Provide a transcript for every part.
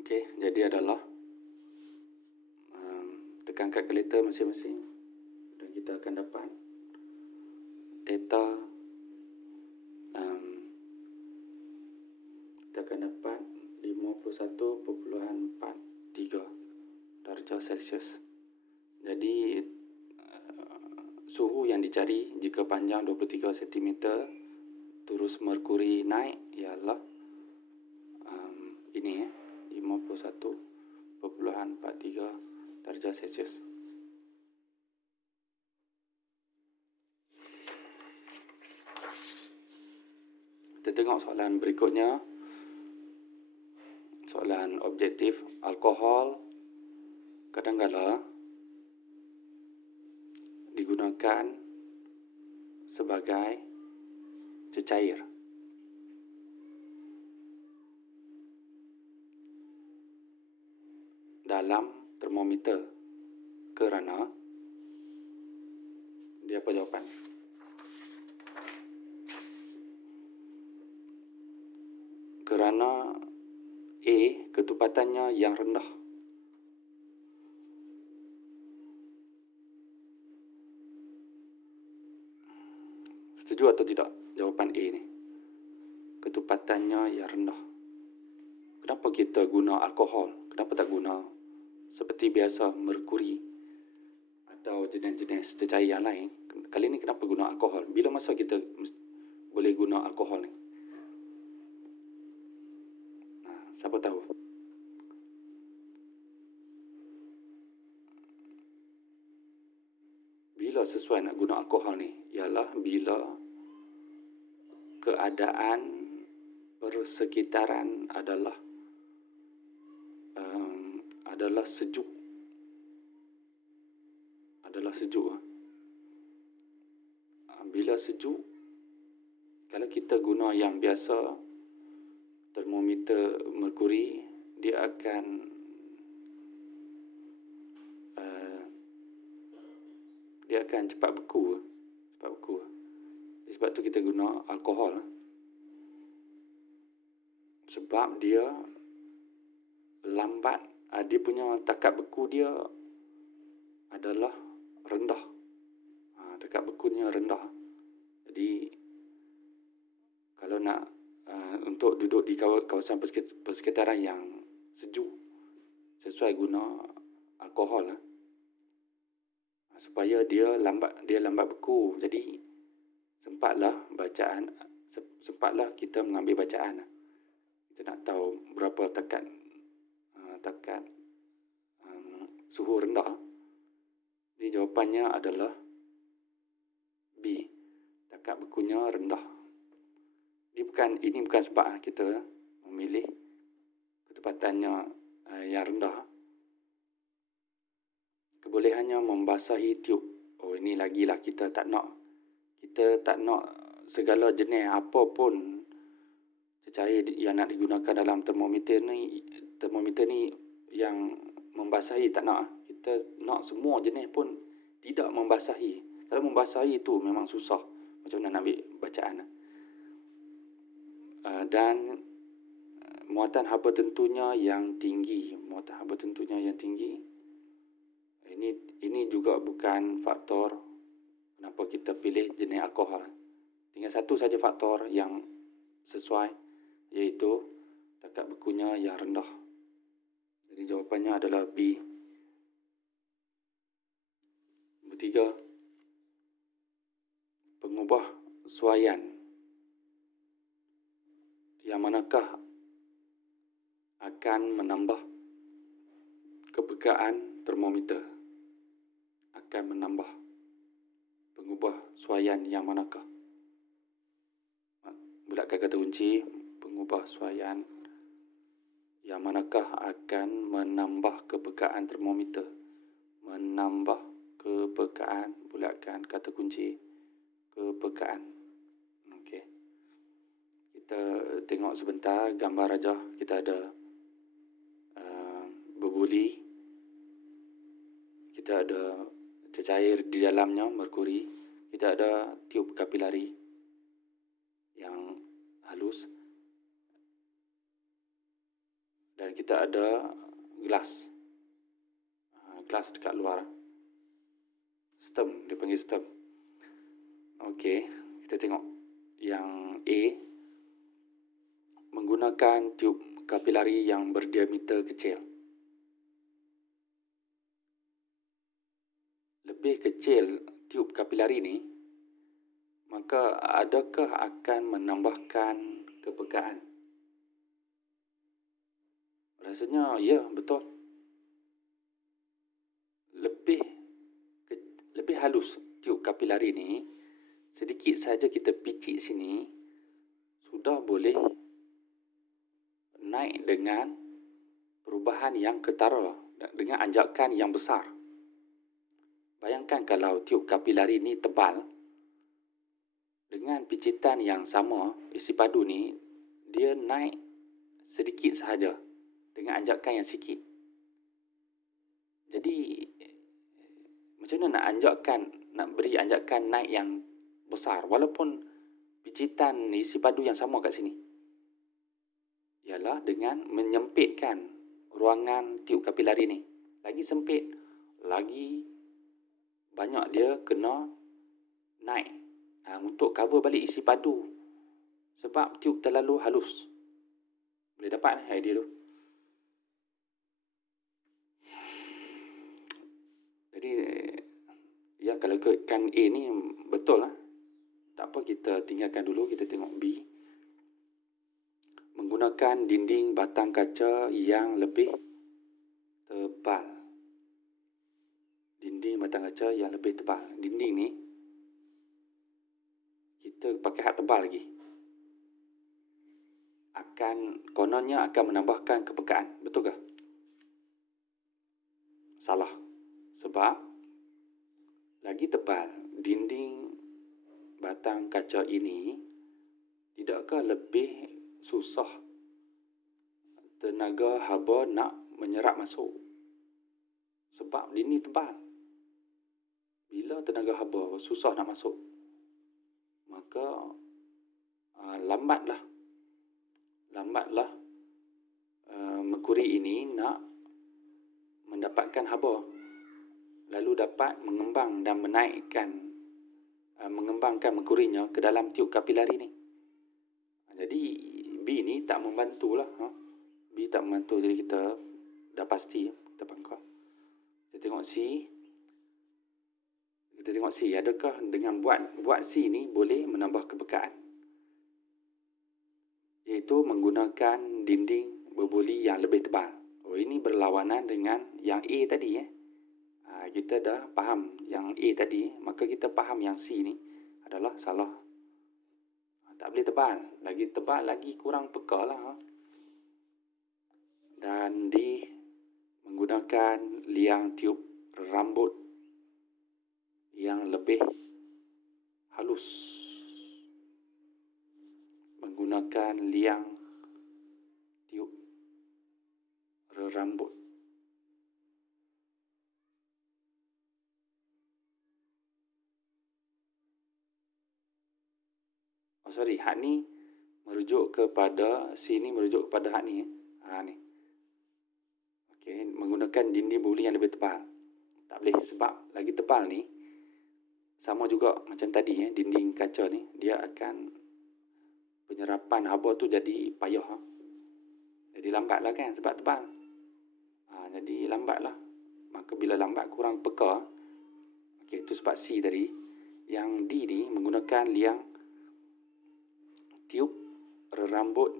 Okey, jadi adalah tekan kalkulator masing-masing dan kita akan dapat data kita akan dapat 51.43 darjah Celsius. Jadi suhu yang dicari jika panjang 23 cm terus merkuri naik ialah ini 51.43 darjah Celsius. Kita tengok soalan berikutnya. Soalan objektif. Alkohol kadang-kala digunakan sebagai cecair dalam termometer kerana dia apa jawapan? Kerana A, ketupatannya yang rendah. Setuju atau tidak jawapan A ni? Ketupatannya yang rendah. Kenapa kita guna alkohol? Kenapa tak guna seperti biasa merkuri atau jenis-jenis cecair yang lain? Kali ni kenapa guna alkohol? Bila masa kita boleh guna alkohol ni? Siapa tahu? Bila sesuai nak guna alkohol ni? Ialah bila keadaan persekitaran adalah sejuk. Bila sejuk, kalau kita guna yang biasa, termometer merkuri, dia akan cepat beku. Sebab tu kita guna alkohol. Sebab dia lambat, dia punya takat beku dia adalah rendah. Takat bekunya rendah. Jadi kalau nak untuk duduk di kawasan persekitaran yang sejuk, sesuai guna alkohol supaya dia lambat beku. Jadi sempatlah kita mengambil bacaan. Kita nak tahu berapa takat suhu rendah. Jadi jawapannya adalah B, takat bekunya rendah. Ini bukan sebab kita memilih ketupatannya yang rendah. Kebolehannya membasahi tiup. Ini lagilah kita tak nak segala jenis apa pun cecair yang nak digunakan dalam termometer ni yang membasahi, tak nak. Kita nak semua jenis pun tidak membasahi. Kalau membasahi itu memang susah. Macam mana nak ambil bacaan. Dan muatan haba tentunya yang tinggi. Ini juga bukan faktor kenapa kita pilih jenis alkohol. Tinggal satu saja faktor yang sesuai, iaitu takat bekunya yang rendah. Jadi jawapannya adalah B. Ketiga, pengubah suaian yang manakah akan menambah kepekaan termometer? Pengubah suaian yang manakah? Bulatkan kata kunci. Pengubah suaian yang manakah akan menambah kepekaan termometer? Menambah kepekaan. Bulatkan kata kunci. Kepekaan. Okey. Kita tengok sebentar gambar aja. Kita ada berbuli. Kita ada cecair di dalamnya, merkuri. Kita ada tiup kapilari yang halus. Dan Dan kita ada gelas. Gelas dekat luar. Stem, dia panggil stem. Okey, kita tengok yang A menggunakan tiub kapilari yang berdiameter kecil. Lebih kecil tiub kapilari ni, maka adakah akan menambahkan kepekaan? Rasanya ya, betul. Lebih halus tiub kapilari ni, sedikit saja kita picit sini, sudah boleh naik dengan perubahan yang ketara, dengan anjakan yang besar. Bayangkan kalau tiub kapilari ni tebal, dengan picitan yang sama, isi padu ni, dia naik sedikit sahaja dengan anjakan yang sikit. Jadi, macam mana nak beri anjakan naik yang besar walaupun picitan isi padu yang sama kat sini? Ialah dengan menyempitkan ruangan tiub kapilari ni. Lagi sempit, lagi banyak dia kena naik untuk cover balik isi padu. Sebab tiub terlalu halus. Boleh dapat idea tu? Jadi, ya kalau ikutkan A ni betul lah. Tak apa, kita tinggalkan dulu, kita tengok B. Menggunakan dinding batang kaca yang lebih tebal. Dinding batang kaca yang lebih tebal. Dinding ni, kita pakai hak tebal lagi. Kononnya akan menambahkan kepekaan. Betul ke? Salah. Sebab lagi tebal dinding batang kaca ini, tidakkah lebih susah tenaga haba nak menyerap masuk? Sebab dinding tebal. Bila tenaga haba susah nak masuk, maka lambatlah merkuri ini nak mendapatkan haba, lalu dapat mengembang dan mengembangkan merkurinya ke dalam tiub kapilari ni. Jadi B ni tak membantulah. B tak membantu, jadi kita dah pasti kita pangkal. Kita tengok C. Adakah dengan buat C ni boleh menambah kepekaan? Iaitu menggunakan dinding berboli yang lebih tebal. Ini berlawanan dengan yang A tadi. Kita dah faham yang A tadi, maka kita faham yang C ni adalah salah. Tak boleh tebal. Lagi tebal, lagi kurang peka lah. Dan D, menggunakan liang tiub rambut yang lebih halus. Menggunakan liang tiub rambut. Hak ni merujuk kepada C ni, merujuk kepada hak ni. Ni. Okey, menggunakan dinding berbuli yang lebih tebal. Tak boleh, sebab lagi tebal ni sama juga macam tadi, dinding kaca ni, dia akan penyerapan haba tu jadi payah. Jadi lambatlah kan, sebab tebal. Jadi lambatlah. Maka bila lambat, kurang peka. Okey, itu sebab C tadi. Yang D ni menggunakan liang tiub rambut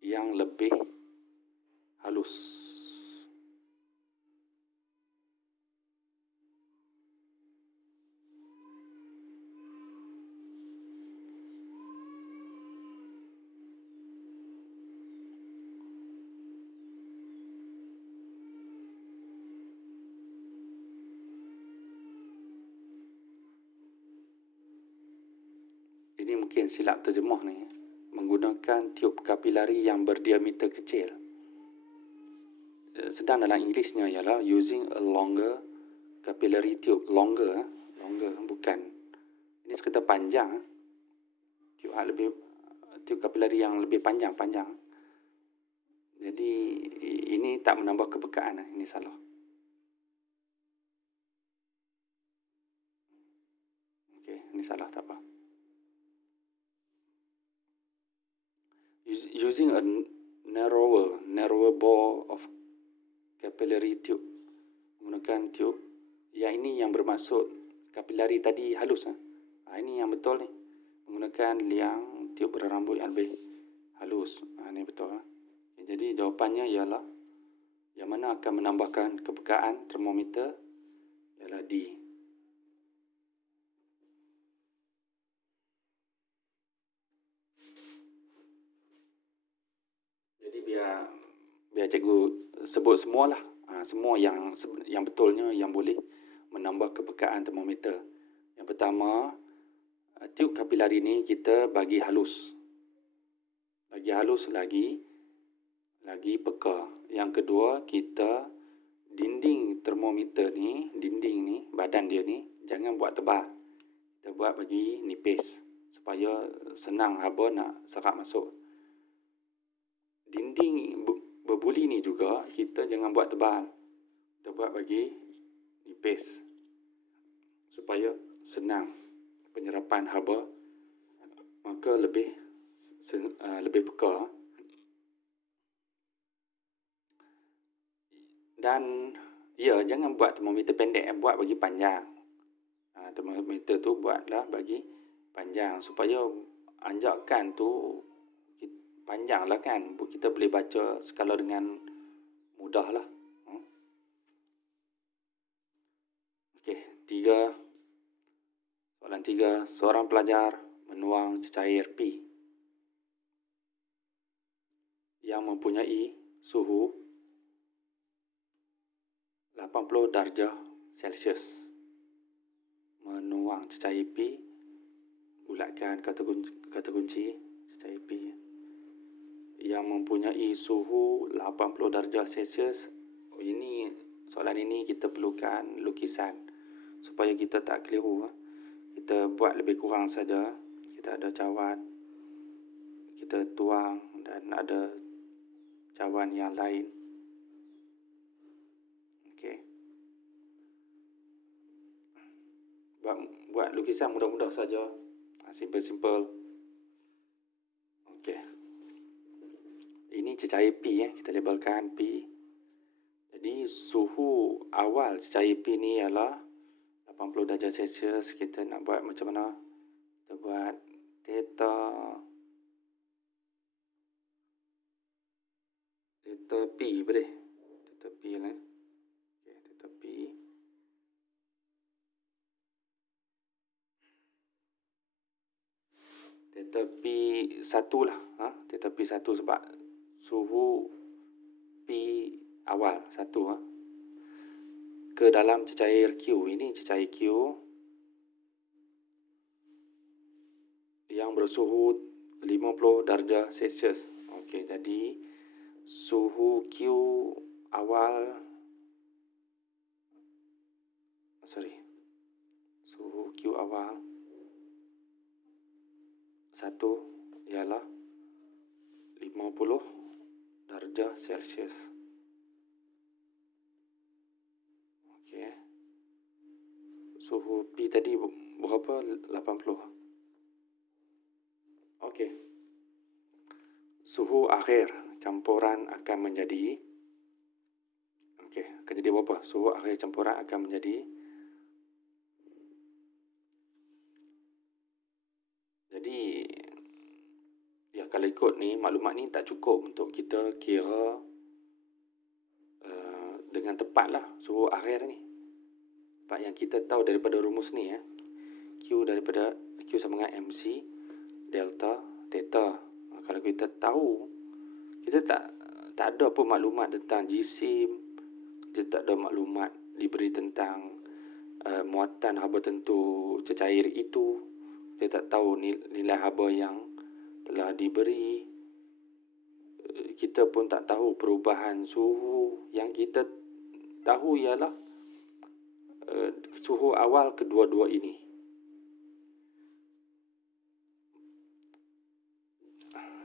yang lebih halus. Ini mungkin silap terjemah ni. Menggunakan tiub kapilari yang berdiameter kecil. Sedang dalam Inggerisnya ialah using a longer capillary tube. Longer, bukan. Ini sekitar panjang. Tiub kapilari yang lebih panjang. Jadi ini tak menambah kepekaan, ini salah. Okey, ini salah, tak apa. Using a narrower bore of capillary tube, menggunakan tube yang ini yang bermaksud kapilari tadi halus. Ini yang betul ni, menggunakan liang tiup berambut yang lebih halus. Ini betul. Jadi jawapannya ialah yang mana akan menambahkan kepekaan termometer ialah D. Jadi biar cikgu sebut semualah. Semua yang betulnya yang boleh menambah kepekaan termometer. Yang pertama, tiup kapilari ni kita bagi halus. Lagi halus lagi peka. Yang kedua, kita dinding termometer ni, badan dia ni jangan buat tebal. Kita buat bagi nipis supaya senang haba nak serap masuk. Dinding berbuli ni juga kita jangan buat tebal. Kita buat bagi nipis supaya senang penyerapan haba, maka lebih peka. Dan jangan buat termometer pendek, buat bagi panjang. Termometer tu buatlah bagi panjang supaya anjakan tu panjang lah kan. Kita boleh baca skala dengan mudah lah. Okey, soalan 3. Seorang pelajar menuang cecair P yang mempunyai suhu 80 darjah Celsius. Menuang cecair P, bulatkan kata kunci cecair P yang mempunyai suhu 80 darjah Celsius. Soalan ini kita perlukan lukisan supaya kita tak keliru. Kita buat lebih kurang saja. Kita ada cawan, kita tuang, dan ada cawan yang lain. Okey. Buat lukisan mudah-mudah saja. Simple. Okey. Ini cecair P, kita labelkan P. Jadi suhu awal cecair P ni ialah 80 darjah Celsius. Kita nak buat macam mana? Kita buat theta P boleh. Theta P lah. Okey, theta P. Theta P 1 lah. Theta P 1 sebab suhu P awal 1 ke dalam cecair Q. Ini cecair Q yang bersuhu 50 darjah Celsius. Okey, jadi suhu Q awal suhu Q awal 1 ialah 50 darjah Celsius. Okey. Suhu P tadi berapa? 80. Okey. Suhu akhir campuran akan menjadi berapa? Suhu akhir campuran akan menjadi, jadi kalau ikut ni, maklumat ni tak cukup untuk kita kira dengan tepat lah suhu akhir ni. Sebab yang kita tahu daripada rumus ni, Q sama dengan MC delta theta. Kalau kita tahu, kita tak ada apa maklumat tentang jisim, kita tak ada maklumat diberi tentang muatan haba tentu cecair itu, kita tak tahu nilai haba yang telah diberi, kita pun tak tahu perubahan suhu. Yang kita tahu ialah suhu awal kedua-dua ini.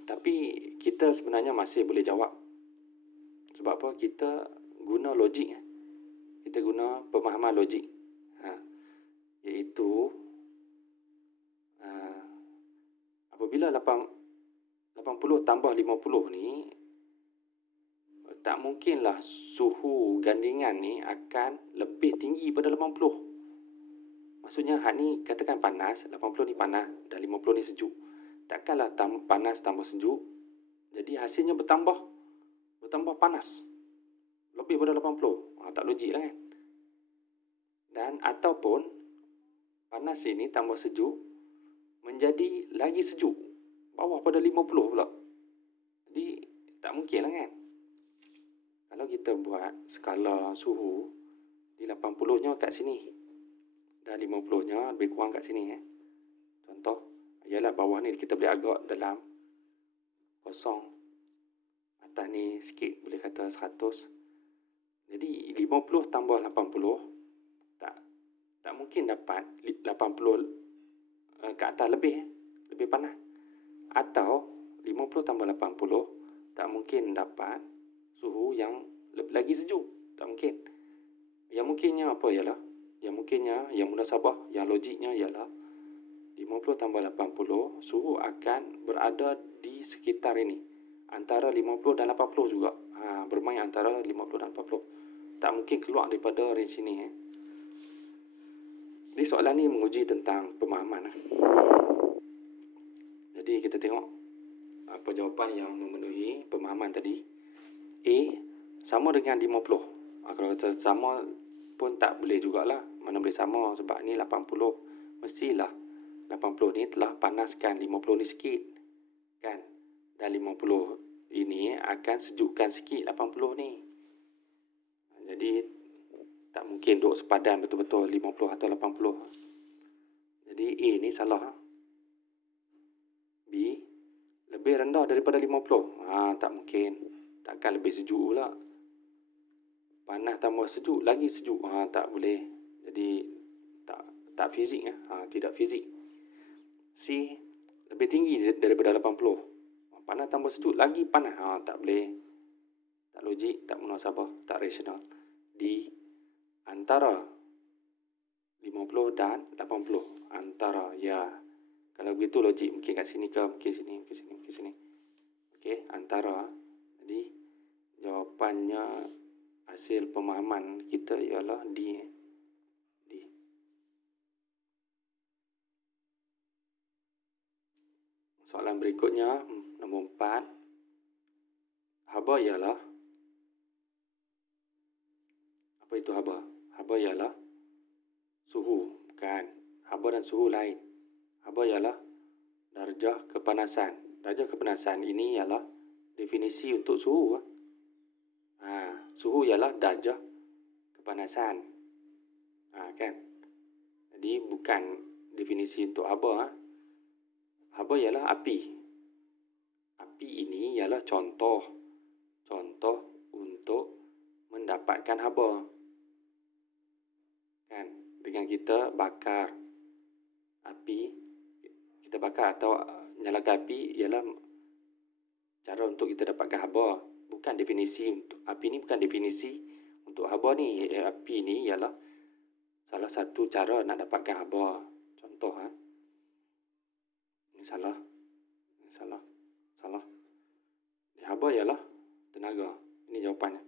Tapi kita sebenarnya masih boleh jawab. Sebab apa? Kita guna logik. Kita guna pemahaman logik. Iaitu apabila 80 tambah 50 ni, tak mungkinlah suhu gandingan ni akan lebih tinggi pada 80. Maksudnya hak ni katakan panas, 80 ni panas dan 50 ni sejuk. Takkanlah panas tambah sejuk, jadi hasilnya bertambah panas lebih pada 80. Tak logik lah kan. Dan ataupun panas ini tambah sejuk menjadi lagi sejuk, bawah pada 50 pula. Jadi tak mungkin lah kan. Kalau kita buat skala suhu, di 80-nya kat sini dan 50-nya lebih kurang kat sini. Contoh, ialah bawah ni kita boleh agak dalam kosong, atas ni sikit boleh kata 100. Jadi 50 tambah 80 tak mungkin dapat 80 ke atas lebih panas. Atau 50 tambah 80 tak mungkin dapat suhu yang lagi sejuk. Tak mungkin. Yang mungkinnya apa ialah? Yang mungkinnya, yang munasabah, yang logiknya ialah 50 tambah 80, suhu akan berada di sekitar ini. Antara 50 dan 80 juga. Bermain antara 50 dan 80. Tak mungkin keluar daripada range sini. Jadi soalan ni menguji tentang pemahaman. Jadi kita tengok apa jawapan yang memenuhi pemahaman tadi. A sama dengan 50. Kalau kata sama pun tak boleh jugalah. Mana boleh sama, sebab ni 80. Mestilah 80 ni telah panaskan 50 ni sikit kan. Dan 50 ini akan sejukkan sikit 80 ni. Jadi tak mungkin duduk sepadan betul-betul 50 atau 80. Jadi A ni salah. B lebih rendah daripada 50. Tak mungkin. Takkan lebih sejuk pula. Panas tambah sejuk, lagi sejuk. Tak boleh. Jadi tak fizik. Tidak fizik. C lebih tinggi daripada 80. Panas tambah sejuk, lagi panas. Tak boleh. Tak logik, tak munasabah, tak rasional. D antara 50 dan 80. Antara, ya. Kalau begitu logik, mungkin kat sini ke, mungkin sini, mungkin sini, mungkin sini. Okey, antara. Jadi jawapannya, hasil pemahaman kita ialah D. Soalan berikutnya, nombor 4. Haba ialah, apa itu haba? Haba ialah suhu, bukan. Haba dan suhu lain. Haba ialah darjah kepanasan. Darjah kepanasan ini ialah definisi untuk suhu. Suhu ialah darjah kepanasan. Kan? Jadi bukan definisi untuk haba. Haba ialah api. Api ini ialah contoh untuk mendapatkan haba. Kan? Dengan kita bakar api, kita bakar atau nyalakan api ialah cara untuk kita dapatkan haba. Bukan definisi untuk api ni, bukan definisi untuk haba ni. Api ni ialah salah satu cara nak dapatkan haba. Contoh. Ini salah. Haba ialah tenaga. Ini jawapannya.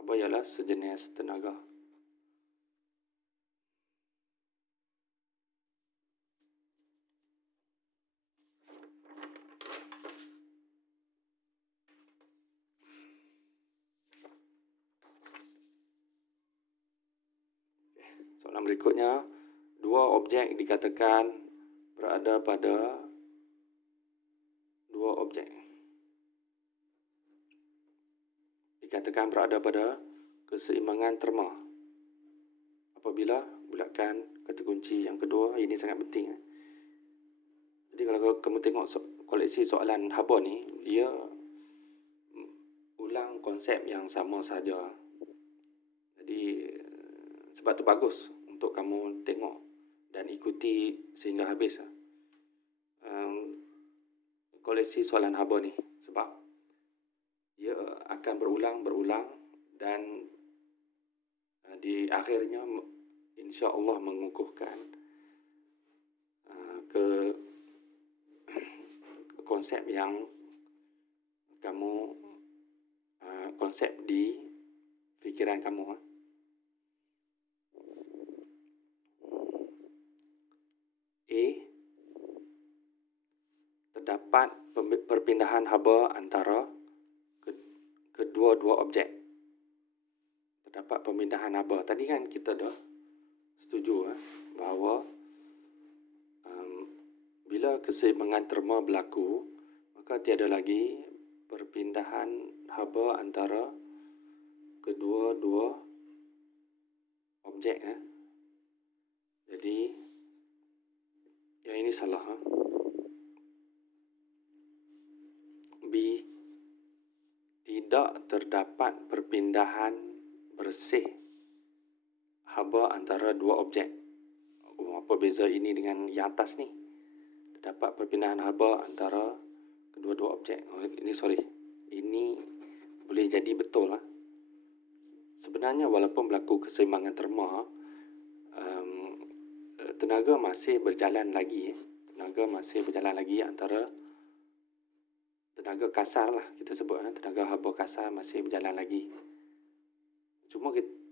Haba ialah sejenis tenaga. Soalan berikutnya, dua objek dikatakan berada pada keseimbangan terma apabila bulakan kata kunci yang kedua. Ini sangat penting. Jadi kalau kamu tengok koleksi soalan haba ni, dia ulang konsep yang sama saja. Jadi sebab tu bagus untuk kamu tengok dan ikuti sehingga habis koleksi soalan haba ni. Sebab ia akan berulang dan di akhirnya insya-Allah mengukuhkan ke konsep yang kamu konsep di fikiran kamu. A. Terdapat perpindahan haba antara kedua-dua objek. Terdapat perpindahan haba. Tadi kan kita dah setuju bahawa bila keseimbangan terma berlaku, maka tiada lagi perpindahan haba antara kedua-dua objek. Jadi yang ini salah. B. Tidak terdapat perpindahan bersih haba antara dua objek. Apa beza ini dengan yang atas ni? Terdapat perpindahan haba antara kedua-dua objek. Ini boleh jadi betul lah. Sebenarnya walaupun berlaku keseimbangan terma, tenaga masih berjalan lagi. Tenaga masih berjalan lagi antara tenaga kasar lah kita sebut. Tenaga haba kasar masih berjalan lagi.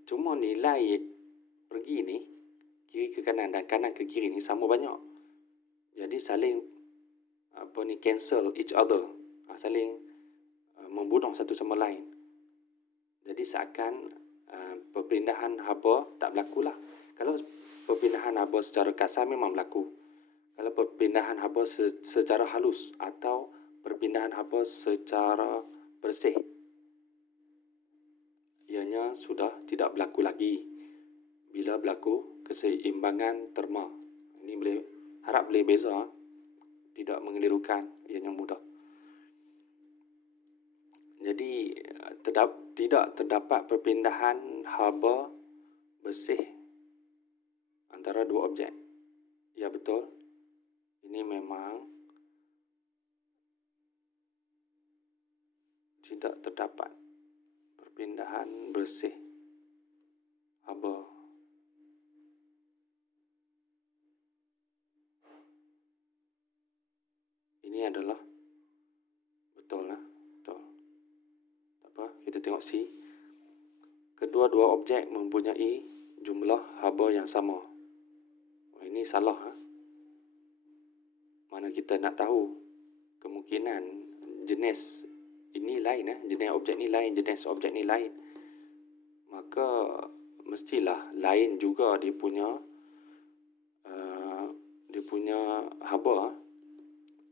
Cuma nilai pergi ni, kiri ke kanan dan kanan ke kiri ni sama banyak. Jadi saling cancel each other. Saling membunuh satu sama lain. Jadi seakan perpindahan haba tak berlaku lah. Kalau perpindahan haba secara kasar memang berlaku. Kalau perpindahan haba secara halus atau perpindahan haba secara bersih, ianya sudah tidak berlaku lagi bila berlaku keseimbangan terma. Ini harap boleh beza, tidak mengelirukan, ianya mudah. Jadi tidak terdapat perpindahan haba bersih antara dua objek. Ya betul. Ini memang tidak terdapat perpindahan bersih haba. Ini adalah betul lah. Betul. Tak apa, kita tengok C. Kedua-dua objek mempunyai jumlah haba yang sama. Ini salah. Mana kita nak tahu kemungkinan jenis ini lain, jenis objek ni lain, jenis objek ni lain. Maka mestilah lain juga dia punya haba.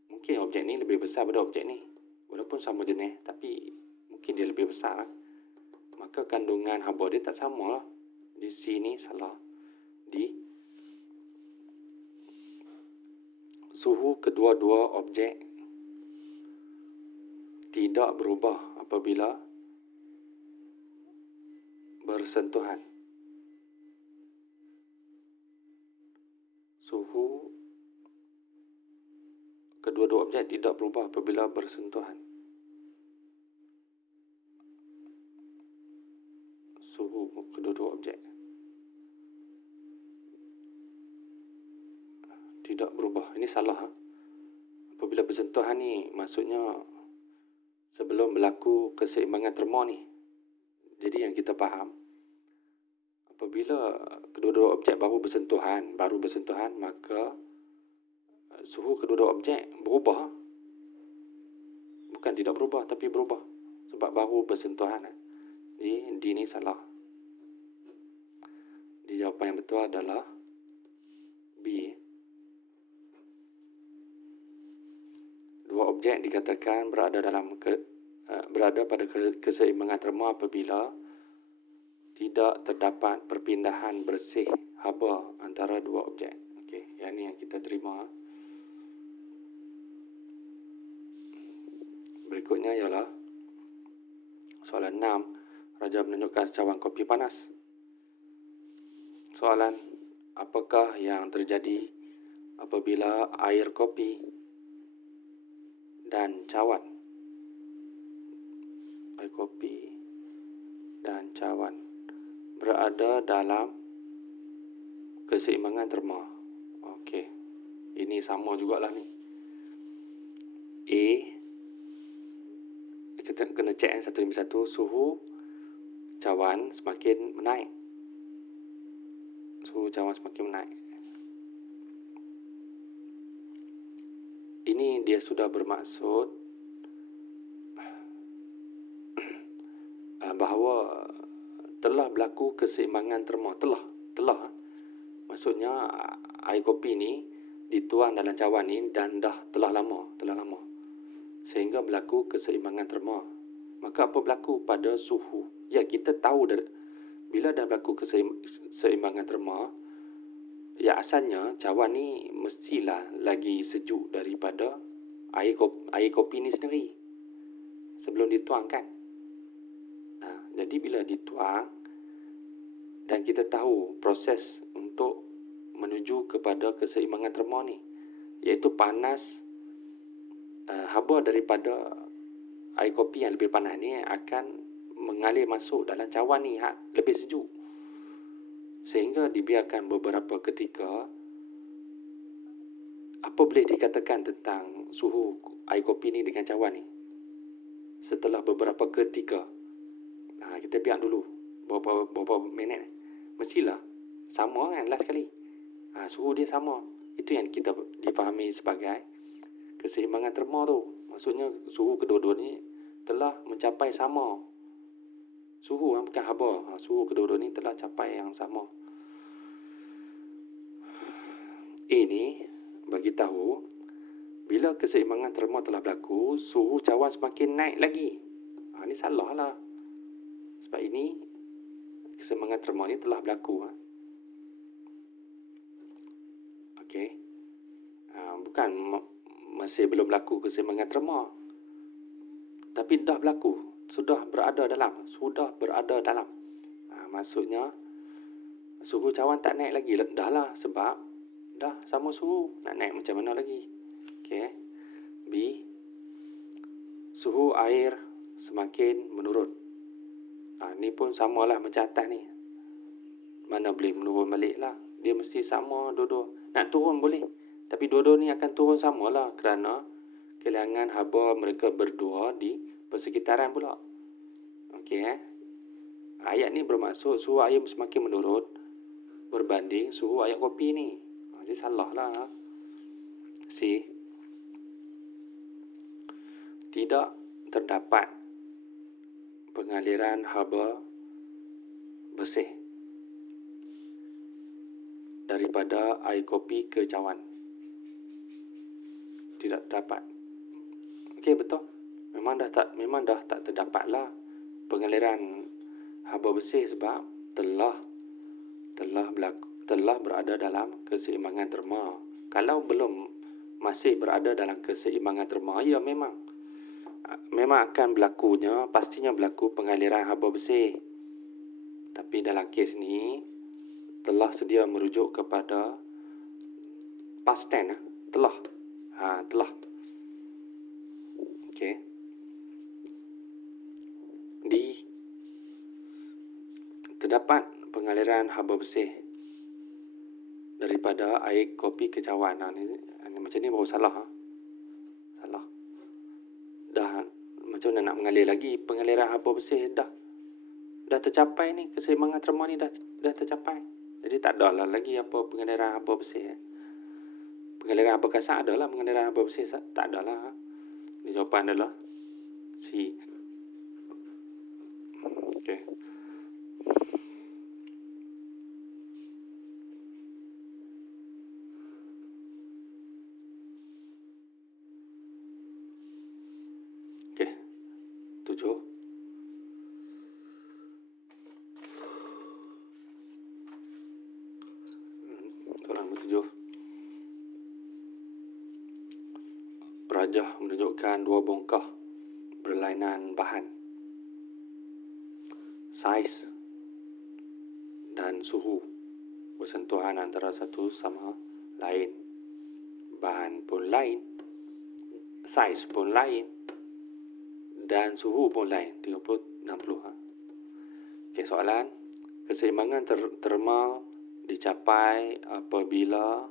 Mungkin objek ni lebih besar pada objek ni. Walaupun sama jenis, tapi mungkin dia lebih besar. Maka kandungan haba dia tak sama lah. Di sini salah. Di suhu kedua-dua objek tidak berubah apabila bersentuhan. Suhu kedua-dua objek tidak berubah apabila bersentuhan. Suhu kedua-dua objek tidak berubah. Ini salah. Apabila bersentuhan ni maksudnya sebelum berlaku keseimbangan terma ni. Jadi yang kita faham, apabila kedua-dua objek baru bersentuhan, maka suhu kedua-dua objek berubah. Bukan tidak berubah, tapi berubah. Sebab baru bersentuhan. Jadi, D ni salah. Di jawapan yang betul adalah B. Dua objek dikatakan berada pada keseimbangan terma apabila tidak terdapat perpindahan bersih haba antara dua objek. Okey, yang ni yang kita terima. Berikutnya ialah soalan 6. Raja menunjukkan secawan kopi panas. Soalan, apakah yang terjadi apabila air kopi dan cawan air kopi dan cawan berada dalam keseimbangan terma. Okey. Ini sama jugalah ni. A, kita kena check satu demi satu. Suhu cawan semakin menaik. Suhu cawan semakin menaik. Ini dia sudah bermaksud bahawa telah berlaku keseimbangan terma. Telah. Maksudnya air kopi ni dituang dalam cawan ni dan telah lama. Sehingga berlaku keseimbangan terma. Maka apa berlaku pada suhu? Ya, kita tahu bila dah berlaku keseimbangan terma, ya asalnya cawan ni mestilah lagi sejuk daripada air kopi ni sendiri sebelum dituang kan. Jadi bila dituang dan kita tahu proses untuk menuju kepada keseimbangan terma ni, iaitu panas haba daripada air kopi yang lebih panas ni akan mengalir masuk dalam cawan ni lebih sejuk, sehingga dibiarkan beberapa ketika. Apa boleh dikatakan tentang suhu air kopi ni dengan cawan ni? Setelah beberapa ketika, kita biar dulu beberapa minit. Mestilah sama kan last kali. Suhu dia sama. Itu yang kita difahami sebagai keseimbangan terma tu. Maksudnya suhu kedua-dua ni telah mencapai sama. Suhu bukan haba. Suhu kedua-dua ni telah capai yang sama. Ini bagi tahu bila keseimbangan terma telah berlaku, suhu cawan semakin naik lagi. Ini salah lah. Sebab ini keseimbangan terma ni telah berlaku. Okey. Bukan masih belum berlaku keseimbangan terma, tapi dah berlaku. Sudah berada dalam. Maksudnya suhu cawan tak naik lagi. Dah lah, sebab dah sama suhu. Nak naik macam mana lagi? Okey. B, suhu air semakin menurun. Ni pun samalah macam atas ni. Mana boleh menurun balik lah. Dia mesti sama dua-dua. Nak turun boleh, tapi dua-dua ni akan turun sama lah, kerana kehilangan haba mereka berdua di persekitaran pula. Okey. Ayat ni bermaksud suhu air semakin menurun berbanding suhu air kopi ni. Jadi salah lah. C, tidak terdapat pengaliran haba bersih daripada air kopi ke cawan. Tidak dapat. Okey, betul. Memang dah tak terdapat lah pengaliran haba bersih sebab telah berada dalam keseimbangan terma. Kalau belum masih berada dalam keseimbangan terma, ya memang akan pastinya berlaku pengaliran haba bersih. Tapi dalam kes ni telah sedia merujuk kepada past tense. Telah. Okey. D, terdapat pengaliran haba bersih daripada air kopi ke cawan. Macam ni baru salah. Salah. Dah macam mana nak mengalir lagi? Pengaliran haba bersih dah tercapai ni. Keseimbangan terma ni dah tercapai. Jadi tak ada lah lagi apa pengaliran haba bersih. Pengaliran haba kasar adalah, pengaliran haba bersih tak ada lah. Ini jawapan adalah C. Okey. Okey. 7. Soalan nombor 7. Rajah menunjukkan dua bongkah berlainan bahan, saiz dan suhu bersentuhan antara satu sama lain. Bahan pun lain, saiz pun lain, dan suhu pun lain, 30, 60. Okey, soalan. Keseimbangan termal dicapai apabila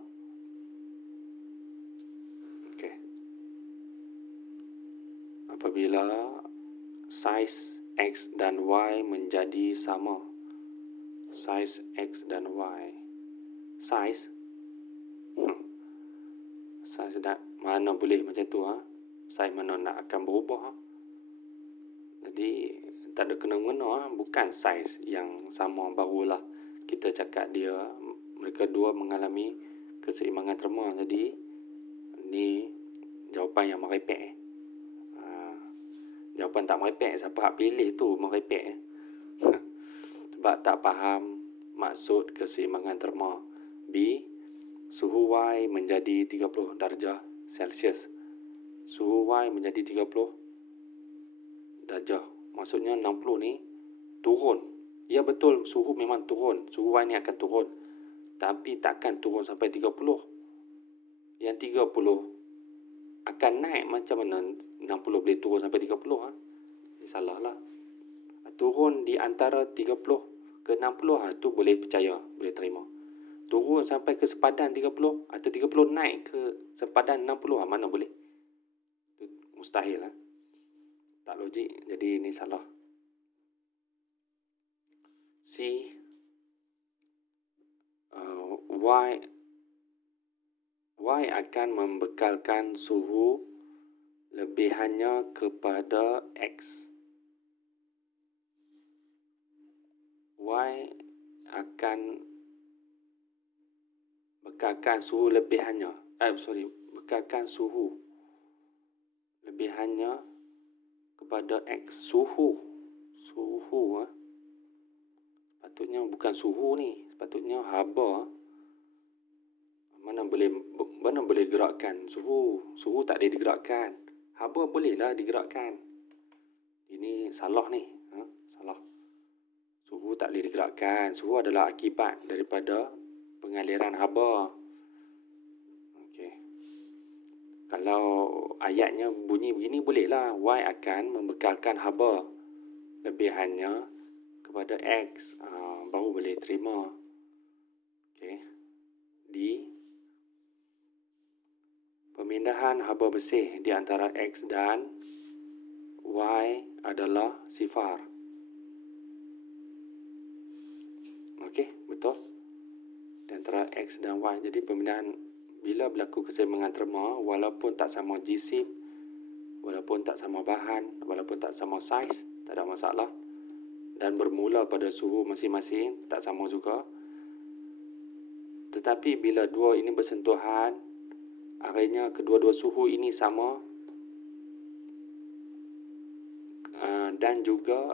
saiz X dan Y menjadi sama. Saiz X dan Y. Saiz? Saiz mana boleh macam tu, Saiz mana nak akan berubah, Jadi tak ada kena-mengena, bukan saiz yang sama barulah kita cakap mereka dua mengalami keseimbangan termal. Jadi ni jawapan yang merepek. Jawapan tak merepek, siapa hak pilih tu merepek. Sebab tak faham maksud keseimbangan termal. B, suhu Y menjadi 30 darjah Celsius. Suhu Y menjadi 30 darjah. Maksudnya 60 ni turun. Ya betul, suhu memang turun. Suhu Y ni akan turun. Tapi takkan turun sampai 30. Yang 30 akan naik, macam mana 60 boleh turun sampai 30, Ini salah lah. Turun di antara 30 ke 60, tu boleh percaya, boleh terima. Turun sampai ke sepadan 30 atau 30 naik ke sepadan 60, mana boleh. Itu mustahil, tak logik. Jadi ini salah. C, Y akan membekalkan suhu lebihannya kepada X. Y akan bekalkan suhu lebihannya. Bekalkan suhu lebihannya kepada X. Suhu. Sepatutnya bukan suhu ni. Sepatutnya haba. Mana boleh gerakkan suhu. Suhu tak boleh digerakkan. Haba bolehlah digerakkan. Ini salah ni. Salah. Suhu tak boleh digerakkan. Suhu adalah akibat daripada pengaliran haba. Okey. Kalau ayatnya bunyi begini, bolehlah. Y akan membekalkan haba lebihannya kepada X. Baru boleh terima. Okey. D, pemindahan haba bersih di antara X dan Y adalah sifar. Okey, betul. Di antara X dan Y. Jadi pemindahan, bila berlaku keseimbangan termal, walaupun tak sama jisim, walaupun tak sama bahan, walaupun tak sama saiz, tak ada masalah. Dan bermula pada suhu masing-masing, tak sama juga. Tetapi bila dua ini bersentuhan, akhirnya kedua-dua suhu ini sama, dan juga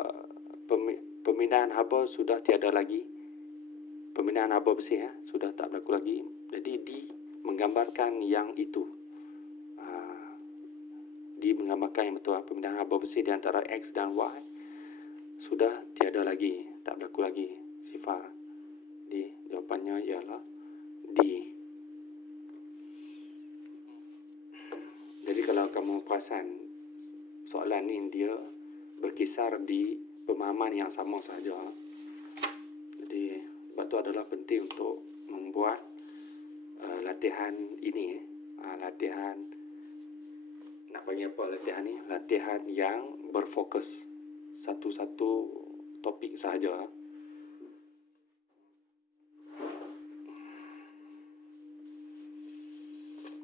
pemindahan haba sudah tiada lagi. Pemindahan haba bersih sudah tak berlaku lagi. Jadi D menggambarkan yang itu. D menggambarkan yang betul. Pemindahan haba bersih di antara X dan Y sudah tiada lagi, tak berlaku lagi sifar. D, jawapannya ialah D. Jadi kalau kamu perasan, soalan ni dia berkisar di pemahaman yang sama saja. Jadi sebab tu adalah penting untuk membuat latihan ini. Latihan, nak panggil apa latihan ni? Latihan yang berfokus satu-satu topik sahaja.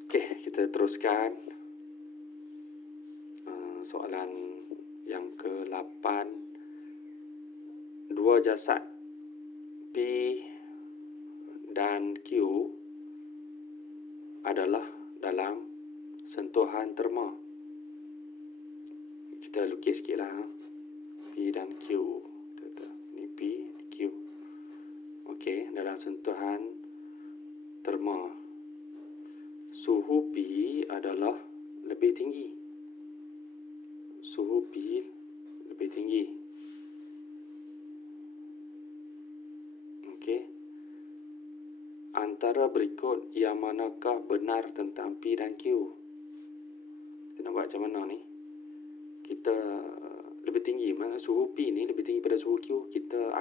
Okey, kita teruskan. Soalan yang ke-8. Dua jasad P dan Q adalah dalam sentuhan terma. Kita lukis sikit lah. P dan Q. Ini P, Q. Okey, dalam sentuhan terma. Suhu P adalah lebih tinggi. Suhu P lebih tinggi. Okey. Antara berikut yang manakah benar tentang P dan Q? Kita nak buat macam mana ni? kita lebih tinggi, suhu P ni lebih tinggi pada suhu Q, kita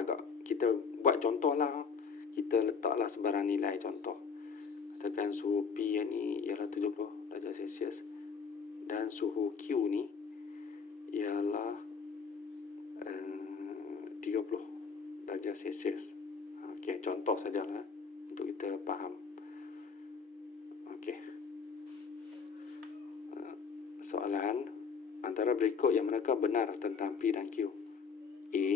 buat contoh lah, kita letaklah sebarang nilai contoh. Katakan suhu P ni ialah 70 darjah Celsius dan suhu Q ni ialah 30 darjah Celsius. Okey, contoh sajalah untuk kita faham. Okey. Soalan, antara berikut yang manakah benar tentang P dan Q? A.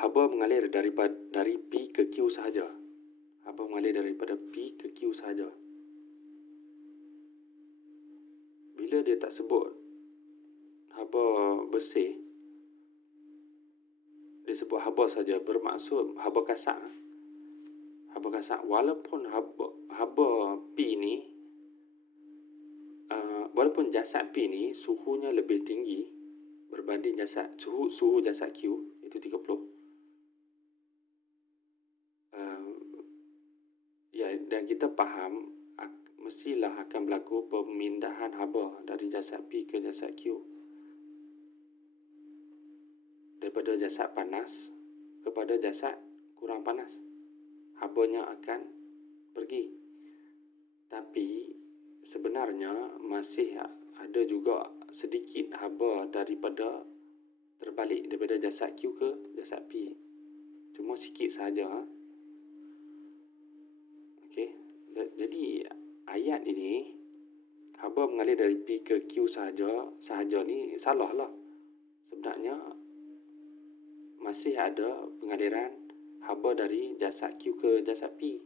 Haba mengalir dari P ke Q sahaja. Haba mengalir daripada P ke Q sahaja. Bila dia tak sebut haba bersih, dia sebut haba saja, bermaksud haba kasar. Haba kasar, walaupun haba P ni, walaupun jasad P ni suhunya lebih tinggi berbanding suhu jasad Q, itu 30. Dan kita faham mestilah akan berlaku pemindahan haba dari jasad P ke jasad Q, daripada jasad panas kepada jasad kurang panas. Habanya akan pergi. Tapi sebenarnya masih ada juga sedikit haba terbalik daripada jasad Q ke jasad P. Cuma sikit sahaja. Okey. Jadi ayat ini, haba mengalir dari P ke Q sahaja ni salah lah. Sebenarnya masih ada pengaliran haba dari jasad Q ke jasad P.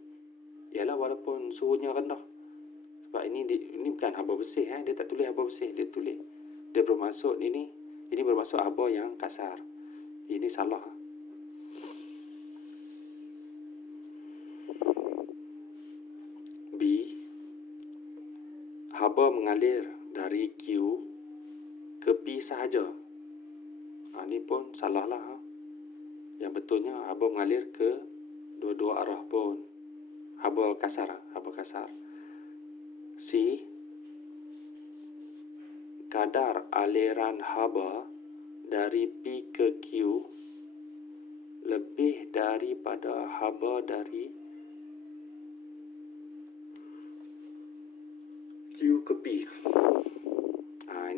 Ialah walaupun suhunya rendah. Sebab ini bukan haba bersih, dia tak tulis haba bersih, dia bermaksud ini bermaksud haba yang kasar. Ini salah. B. Haba mengalir dari Q ke P sahaja. Ini pun salah lah. Yang betulnya haba mengalir ke dua-dua arah pun. Haba kasar. C. Kadar aliran haba dari P ke Q lebih daripada haba dari Q ke P.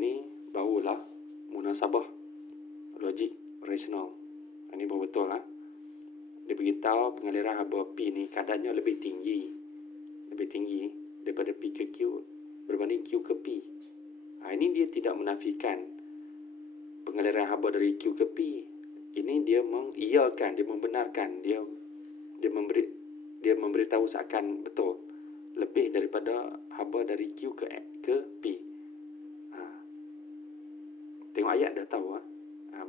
Ini barulah munasabah, logik, rasional. Ini baru betul lah. Dia beritahu pengaliran haba P ni kadarnya lebih tinggi daripada P ke Q berbanding Q ke P. Ini dia tidak menafikan pengaliran haba dari Q ke P. Ini dia mengiyakan, dia membenarkan, dia memberitahu seakan betul lebih daripada haba dari Q ke P. Tengok ayat dah tahu.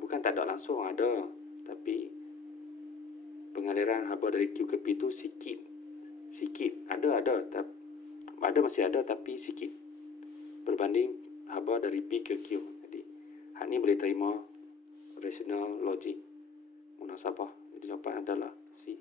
Bukan tak ada, langsung ada, tapi pengaliran haba dari Q ke P tu sikit. Masih ada tapi sikit berbanding haba dari P ke Q. Jadi hak ni boleh terima, rasional, logik, munasabah. Jadi jawapan adalah C.